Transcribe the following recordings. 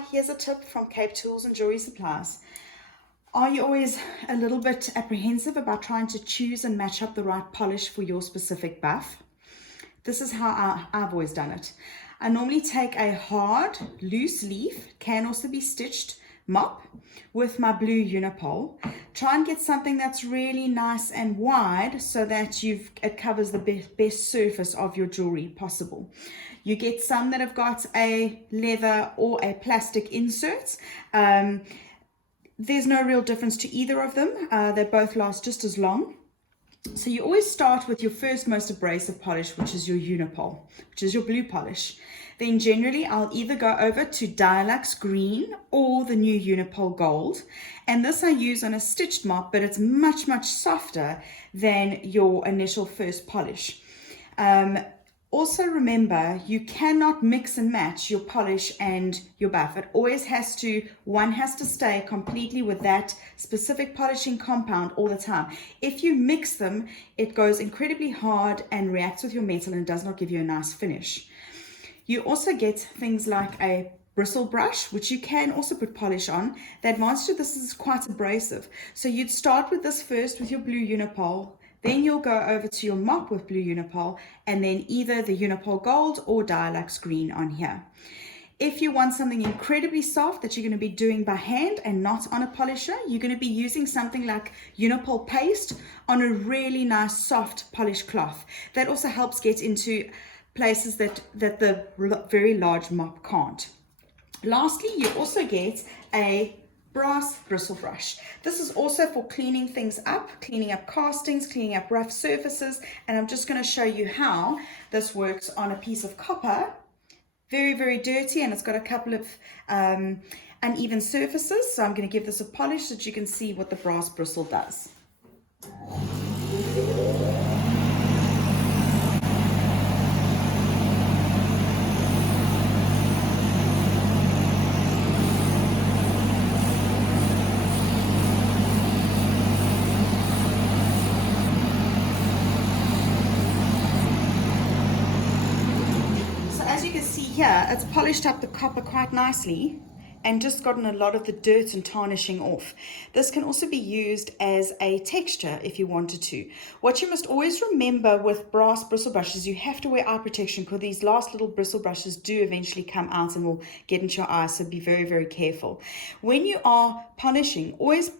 Hi, here's a tip from Cape Tools and Jewelry Supplies. Are you always a little bit apprehensive about trying to choose and match up the right polish for your specific buff? This is how I've always done it. I normally take a hard, loose leaf, can also be stitched, mop with my blue Unipol. Try and get something that's really nice and wide so that it covers the best surface of your jewelry possible. You get some that have got a leather or a plastic insert. There's no real difference to either of them. They both last just as long. So you always start with your first most abrasive polish, which is your Unipol, which is your blue polish. Then generally I'll either go over to Dialux Green or the new Unipol Gold. And this I use on a stitched mop, but it's much, much softer than your initial first polish. Also remember, you cannot mix and match your polish and your buff. It always one has to stay completely with that specific polishing compound all the time. If you mix them, it goes incredibly hard and reacts with your metal and does not give you a nice finish. You also get things like a bristle brush, which you can also put polish on. The advantage of this is quite abrasive. So you'd start with this first with your blue Unipol. Then you'll go over to your mop with blue Unipol, and then either the Unipol Gold or Dialux Green on here. If you want something incredibly soft that you're going to be doing by hand and not on a polisher, you're going to be using something like Unipol Paste on a really nice soft polished cloth. That also helps get into places that the very large mop can't. Lastly, you also get a brass bristle brush. This is also for cleaning things up, cleaning up castings, cleaning up rough surfaces, and I'm just going to show you how this works on a piece of copper. Very, very dirty, and it's got a couple of uneven surfaces, so I'm going to give this a polish so that you can see what the brass bristle does. As you can see here, it's polished up the copper quite nicely and just gotten a lot of the dirt and tarnishing off. This can also be used as a texture if you wanted to. What you must always remember with brass bristle brushes, you have to wear eye protection because these last little bristle brushes do eventually come out and will get into your eyes, so be very, very careful. When you are polishing, always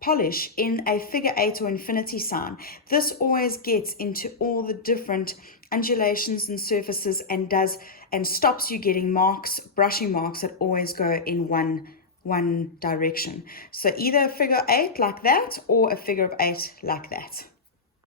polish in a figure 8 or infinity sign. This always gets into all the different undulations and surfaces and stops you getting marks, brushing marks that always go in one direction. So either a figure 8 like that or a figure of 8 like that.